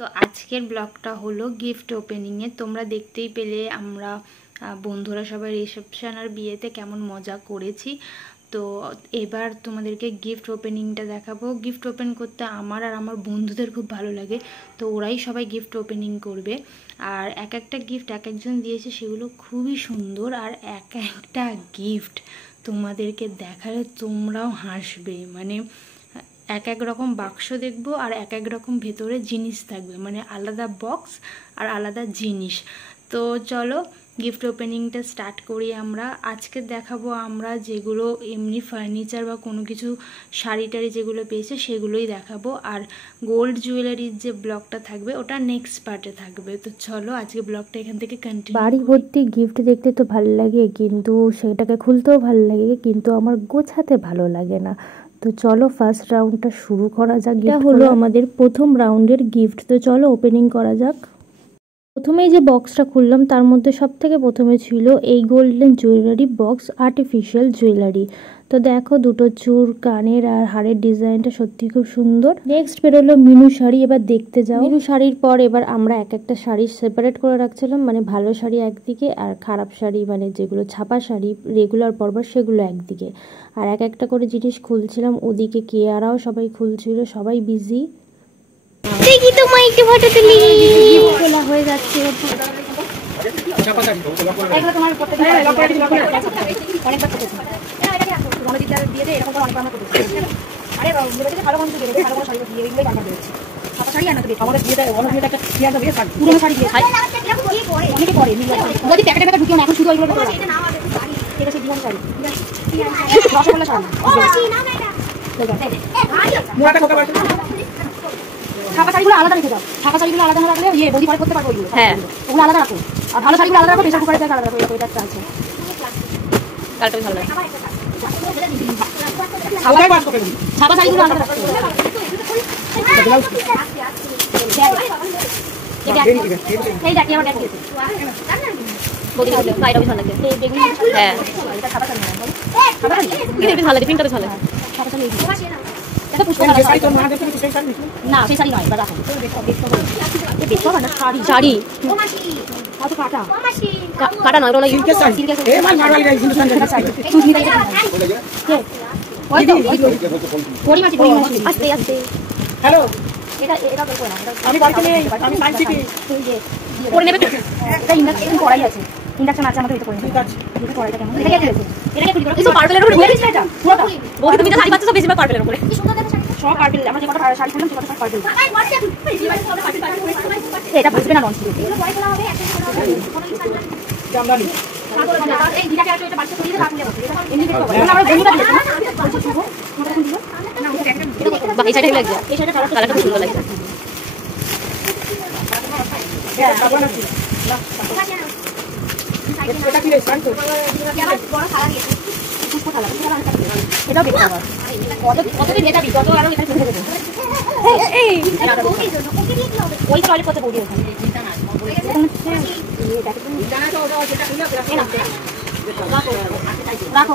তো আজকের ব্লগটা হলো গিফট ওপেনিংয়ে। তোমরা দেখতেই পেলে আমরা বন্ধুরা সবাই রিসেপশন আর বিয়েতে কেমন মজা করেছি। তো এবার তোমাদেরকে গিফট ওপেনিংটা দেখাবো। গিফট ওপেন করতে আমার আর আমার বন্ধুদের খুব ভালো লাগে, তো ওরাই সবাই গিফট ওপেনিং করবে। আর এক একটা গিফট এক একজন দিয়েছে, সেগুলো খুবই সুন্দর। আর এক একটা গিফট তোমাদেরকে দেখালে তোমরাও হাসবে। মানে এক এক রকম বাক্স দেখবো আর এক এক রকম ভেতরে জিনিস থাকবে, মানে আলাদা বক্স আর আলাদা জিনিস। তো চলো গিফট ওপেনিংটা স্টার্ট করি। আমরা আজকে দেখাবো আমরা যেগুলো এমনি ফার্নিচার বা কোনো কিছু শাড়ি টাড়ি যেগুলো পেয়েছে সেগুলোই দেখাবো। আর গোল্ড জুয়েলারির যে ব্লগটা থাকবে ওটা নেক্সট পার্টে থাকবে। তো চলো আজকে ব্লগটা এখান থেকে কন্টিনিউ। বাড়ি ভর্তি গিফট দেখতে তো ভালো লাগে, কিন্তু সেটাকে খুলতেও ভালো লাগে, কিন্তু আমার গোছাতে ভালো লাগে না। তো চলো ফার্স্ট রাউন্ডটা শুরু করা যাক। এটা হলো আমাদের প্রথম রাউন্ডের গিফট। তো চলো ওপেনিং করা যাক। প্রথমেই যে বক্সটা খুললাম তার মধ্যে সব থেকে প্রথমে ছিল এই golden jewellery box, artificial jewellery. তো দেখো দুটো চূড়, কানের আর হাড়ের ডিজাইনটা সত্যি খুব সুন্দর। নেক্সট বেরোলো মিনু শাড়ি। এবার দেখতে যাও। মিনু শাড়ির পর এবার আমরা এক একটা শাড়ি সেপারেট করে রাখছিলাম, মানে ভালো শাড়ি একদিকে আর খারাপ শাড়ি, মানে যেগুলো ছাপা শাড়ি রেগুলার পরবার সেগুলো একদিকে। আর এক একটা করে জিনিস খুলছিলাম। ওদিকে কেয়ারাও সবাই খুলছিল, সবাই বিজি। দেখি তোমায় একটু ফটো তুলি। খোলা হয়ে যাচ্ছে। ছাপা শাড়িগুলো আলাদা রেখে দাও। ছাপা শাড়িগুলো আলাদা না রাখলে ইয়ে বডি পরে করতে পারবো ওইগুলো। হ্যাঁ, ওগুলো আলাদা রাখো। আর ভালো শাড়িগুলো আলাদা রাখো, প্রেসার কুকারে আলাদা রাখো। এটা একটা আছে, কালটা ভালো লাগে। ছাপা শাড়িগুলো আলাদা রাখো। এই দেখি আমার দেখি বডি ভালো লাগে, ভালো লাগে। এই বেগুনি, হ্যাঁ এটা ছাপা শাড়ি না, ছাপা শাড়ি কিন্তু ভালো লাগে, প্রিন্টটা বেশ ভালো লাগে। ছাপা শাড়ি এটা পুষ্প না, শাড়ি তো না দেখো সেই শাড়ি না, সেই শাড়ি নয়। বাবা এই দেখো না শাড়ি, শাড়ি ও মাসি কত কাটা, ও মাসি কাটা নয়, ওটা ইনকে শাড়ি। এ মাল মারওয়ালি গাই হিন্দুস্তান শাড়ি তুই নিয়ে যাই কে ওই তো পরি মাসি, পরি মাসি আস্তে আস্তে। হ্যালো, এটা বলবো না, আমি বাড়িতে নেই, আমি সাইন সিটি তুই যে করে নেবে। একটা ইন্ডাকশন করাই আছে, ইন্ডাকশন আছে আমাদের, এটা করে ঠিক আছে। এটা করাইটা কেমন, এটা কে দিয়েছে? এটা কে খুলি কিছু পার্পলের উপরে ঢুকে দিয়েছে। এটা পুরোটা বলি, তুমি তো শাড়ি পাচ্ছ সব বেশিরভাগ পার্পলের উপরে। কি সুন্দর দেখো শাড়ি, সব পার্পল। আমরা যে কটা শাড়ি খুললাম সেটা সব পার্পল। এটা বুঝবে না, ননসেন্স। এগুলো পরে খোলা হবে, একটা জামদানি এই দিনাকে আছে, এটা বাচ্চা করিয়ে দাও, তাহলে বসে এমনি দেখো। আমরা বেলুটা দিয়েছি না, মোটা কোন দিল না, ওটা একটা বাহ, এই শাড়িটা লাগছে, এই শাড়িটা কালারটা খুব সুন্দর লাগছে। হ্যাঁ, সাবান আছে না, এটা কি রে শাড়ি তো আবার বড় থালা দিয়েছে, পুষ্প থালা। এটাও দেখতে হবে কত দিন এটা দিই, কত আরো এখানে চলে যাবে। এই এটা বউকে জন্য ওকে দিয়ে কি হবে, ওই টয়লেট করতে বউকে ওখানে চিন্তা না বলে গেছে। এই দেখো তুমি জানা তো ওটা যেটা খুলে রাখো না, রাখো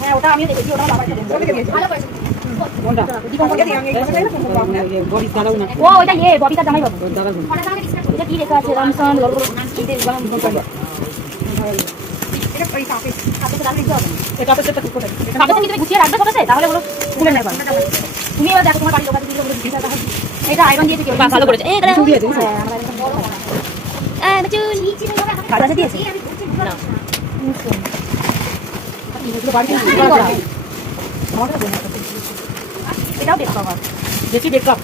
হ্যাঁ, ওটা আমিও দেখেছি, ওটা বাবার সাথে ভালো করেছে। ও ওইটা ইয়ে ববিতা জামাই বাবু। এটা কি লেখা আছে? রামসন গুছিয়ে রাখবে কোথায়, তাহলে ওগুলো খুলে নেবে। তুমি এবার দেখো তোমার বাড়ির লোক এটা আইরন দিয়েছে কেউ, ভালো করেছে। এটাও দেখো আমার বেশি দেখো।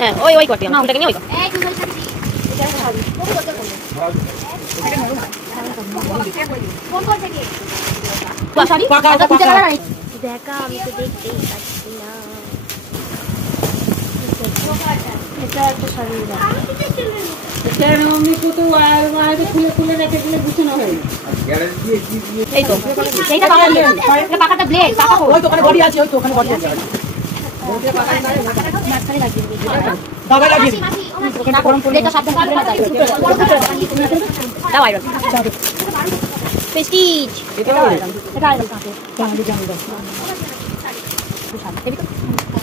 হ্যাঁ, ওই ওই করতে আমরা নিয়ে ওই কোন কোন থেকে শাড়ি পাকা পূজা করা নাই দেখা, আমি তো দেখতেই পাচ্ছি না। এটা একটা শাড়ি দাও, এটা আমি কত আর মাইরে খুলে খুলে রেখে দিলে গুছানো হয়। এই তো এইটা পাকা দিয়ে, এটা পাকাটা ব্লেড পাকা, ওই তো ওখানে বডি আছে, ওই তো ওখানে বডি আছে। ওটা পাকা নাই, মাঝখানে লাগিয়ে দিবি, বাবা লাগিয়ে ওকে না গরম করলে এটা সাবধানে করে না যায়। দাও আইরন প্রেস্টিজ এটা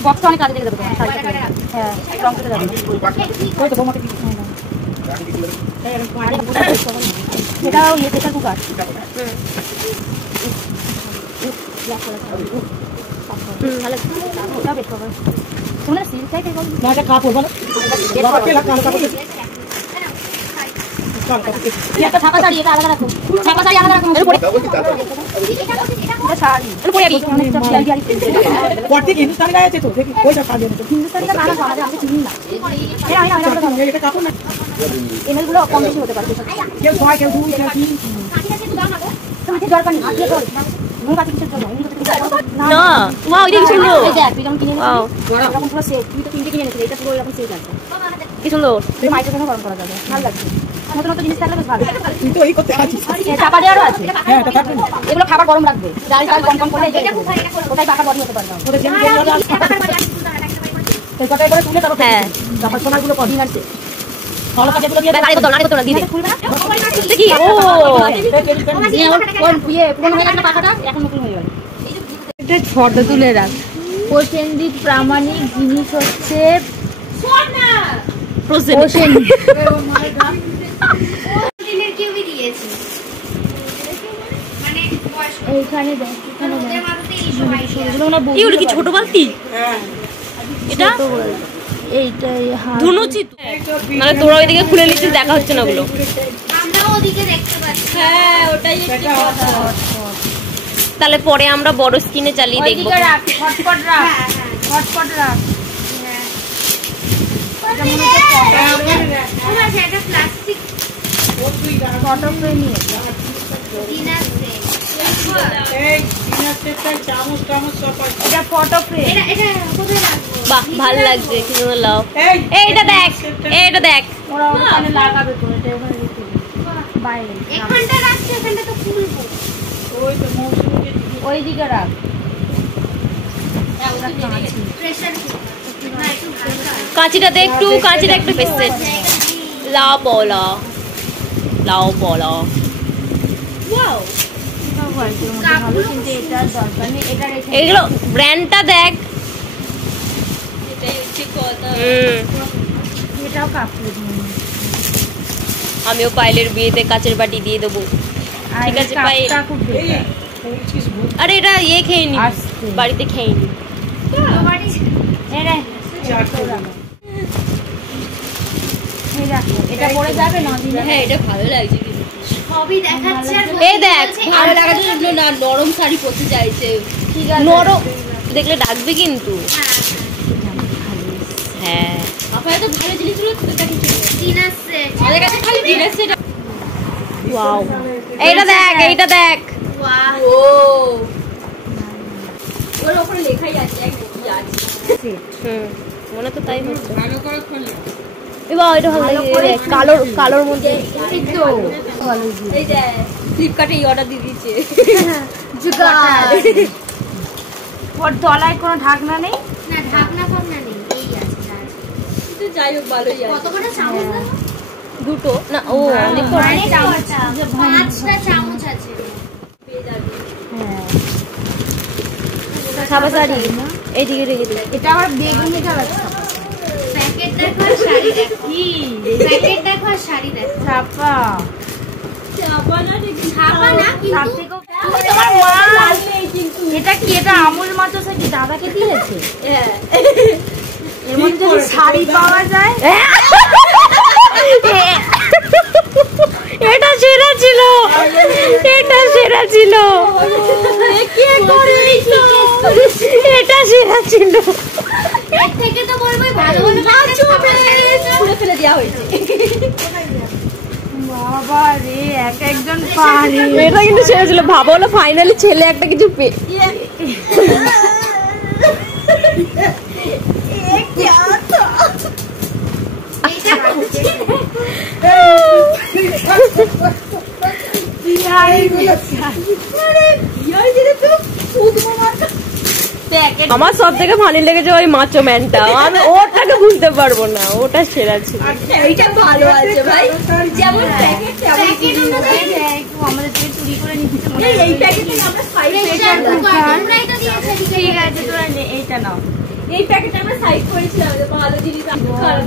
বক্সটা অনেক কাজে লেগে যাবে তোমার হ্যাঁ রং করতে যাবে ওই তো বমতে এটাও ইয়ে প্রেসার কুকার ভালো ওটা বেশ হবে তোমরা সিল চাই খাই বলো না এটা কাপড় বলো বাবাকে লাগা কাপড় এটা ছাপা শাড়ি এটা আলাদা রাখো ছাপা শাড়ি আলাদা রাখো এর উপরে এটা শাড়ি এর উপরে কোটি হিন্দুস্তানি গায়ে আছে তো দেখি কইটা কাজ আছে হিন্দুস্তানি না না আমাদের আছে চিনি না এটা কাপড় না এমএলগুলো কম বেশি হতে পারে কেউ 6 কেউ 2 কেউ 3 কাছে দরকার নেই আজকে বল মুখ কাছে কিছু জন্য না ওয়াও এটা কি সুন্দর এই দেখ তুই যেমন কিনে নিলি এরকম পুরো সেট তুই তো তিনটে কিনে নিয়েছিস এটা পুরো এরকম সেট আছে কি সুন্দর এই মাইক্রোওভেনে গরম করা যাবে ভালো লাগছে নতুন নতুন জিনিস থাকলে বেশ ভালো তুই তো এই করতে আছিস চাপা দেওয়ারও আছে হ্যাঁ এটা থাকবে এগুলো খাবার গরম রাখবে ডাল ডাল কম কম করলে ওটাই পাকা বড়ি হতে পারবে ওটা যেমন এই কথাই করে তুলে তারপর হ্যাঁ তারপর সোনাগুলো কম দিন আছে ভালো কাজগুলো দিয়ে গাড়ি কত না দিয়ে দে দেখি ও কোন ইয়ে পুরনো হয়ে গেল পাকাটা এখন নতুন হয়ে গেল এটা ফটো তুলে রাখ প্রসেনজিৎ প্রামাণিক জিনিস হচ্ছে সোনা প্রসেনজিৎ দিনের কিউবি দিয়েছি মানে এইখানে দেখ এখানে এগুলো কি ছোট বালতি হ্যাঁ এটা এইটাই ধুনুচি মানে তোরা ওইদিকে খুলে নিচ্ছিস দেখা হচ্ছে না ওগুলো আমরা ওদিকে দেখতে পাচ্ছি হ্যাঁ ওটাই একটু কথা তাহলে পরে আমরা বড় স্ক্রিনে চালিয়ে দেখব ওইদিকে রাখ হটস্পট রাখ হটস্পট রাখ এটা মনে হচ্ছে এটা প্লাস্টিক ফটো ফ্রেম নিয়ে ডিনার সেট এই ডিনার সেটটা চামচ টামচ সব আছে এটা ফটো ফ্রেম এটা কোথায় রাখবো বাহ ভালো লাগছে কি সুন্দর লাও এইটা দেখ এইটা দেখ ওরা ওখানে লাগাবে তো এটা ওখানে রেখে বাইরে এখানটা রাখছি এখানটা তো খুলবো ওই তো মৌসুমীকে ওই দিকে রাখ কাঁচিটা একটু পেস্টেড লাও বলা ওয়াও এগুলো ব্র্যান্ডটা দেখ আমিও পায়েলের বিয়েতে কাচের বাটি দিয়ে দেবো ঠিক আছে পায়েল আরে এটা ইয়ে খেয়ে নি বাড়িতে খেয়ে নি এটা পরে যাবে না হ্যাঁ এটা ভালো লাগছে সবই দেখাচ্ছে এই দেখ ভালো লাগার জন্য না নরম শাড়ি পরতে চাইছে ঠিক আছে নরম দেখলে ডাকবে কিন্তু হ্যাঁ আপনারা তো ভালো জিনিসগুলো এটা কিছু ডিনার সেট আমাদের কাছে খালি ডিনার সেট ওয়াও এইটা দেখ ওয়াও ওর উপরে লেখাই আছে মনে তো তাই হচ্ছে ভালো করে খুললে এবার এটা ভালো লাগে কালোর মধ্যে এই তো এই যে ফ্লিপকার্টে এই অর্ডার দিয়ে দিয়েছে ওর তলায় কোনো ঢাকনা নেই না ঢাকনা নেই এই আছে তো যাই হোক ভালোই আছে কত বড় চামচ না দুটো না ও অনেক পাঁচটা চামচ আছে পেয়ে যাবে হ্যাঁ সাবা শাড়ি এইদিকে রেখে দিই এটা আমার বেগুনি কালার প্যাকেট দেখো শাড়ি দেখো কি প্যাকেট দেখো শাড়ি দেখো ছাপা না কিন্তু তোমার মা এটা কি এটা আমুল মাছ কি দাদাকে দিয়েছে হ্যাঁ এমন যদি শাড়ি পাওয়া যায় এটা সেরা ছিল এটা সেরা ছিল এর থেকে তো বলবো ভালো ছুঁড়ে ফেলে দেওয়া হয়েছে বাবা রে একজন পারে এটা কিন্তু সেরা ছিল ভাবা হলো ফাইনালি ছেলে একটা কিছু পেয়ে আমার সব থেকে ফানি লেগেছে ওই মাচো ম্যানটা, আমি ওটাকে বুঝতে পারবো না, ওটা সেরা ছিল। এইটা ভালো আছে ভাই, যেমন প্যাকেট আমাদের থেকে চুরি করে নিচ্ছে মনে হয়। এই প্যাকেটে আমরা 5 তোমরাই তো দিয়েছো, ঠিক আছে তোরা এইটা নাও। এই প্যাকেটে আমরা সাইড করেছিলাম যে ভালো জিনিস খারাপ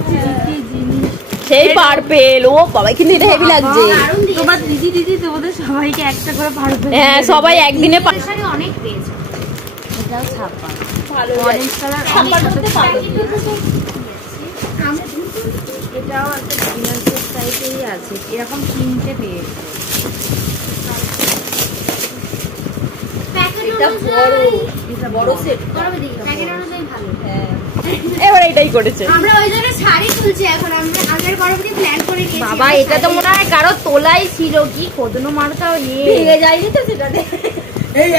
জিনিস। সেই পার্পেল, ও বাবা কিন্তু এটা হেভি লাগছে। তোমার দিদি তোমাদের সবাইকে একটা করে পারবে। হ্যাঁ সবাই একদিনে শাড়ি অনেক পেয়েছে। এটাও ছাপা ভালো অরেঞ্জ কালার, ছাপার মধ্যে ভালো। এটাও একটা ডিনার সেট টাইপেরই আছে, এরকম কিনতে পেয়েছে। এটা বড়, এটা বড় সেট। প্যাকেট অনুযায়ী ভালো। হ্যাঁ এবার এটাই করেছে। আমরা ওই জন্য শাড়ি তুলছি এখন, আমরা আগের বরফে প্ল্যান করে নিয়েছি। বাবা এটা তো মনে হয় কারো তোলাই ছিল, কি কদনো মারতাও ভেঙে যায়নি তো সেটাতে।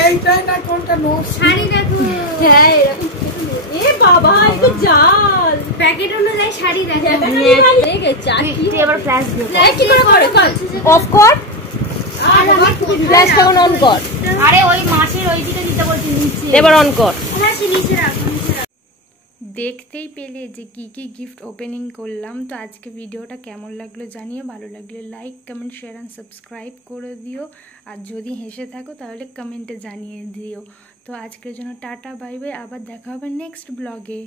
এইটা না কোনটা নো শাড়ি দেখো। হ্যাঁ এরকম এ বাবা এটা জাল। প্যাকেট অনুযায়ী শাড়ি দেখো। ঠিক আছে আর কি এবার ফ্ল্যাশ দিও। কি করে অফ কর, আর আমার ফ্ল্যাশটা অন কর। আরে ওই মাছের ওইদিকে দিতে বলছি নিচে। এবার অন কর। নিচে রাখো, নিচে রাখো। দেখতেই পেলে যে কি কি গিফট ওপেনিং করলাম। তো আজকে ভিডিওটা কেমন লাগলো জানিয়ে, ভালো লাগলে like comment share and subscribe করে দিও। আর যদি হেসে থাকো তাহলে কমেন্টে জানিয়ে দিও। তো আজকের জন্য টাটা বাই বাই, আবার দেখা হবে নেক্সট ব্লগে।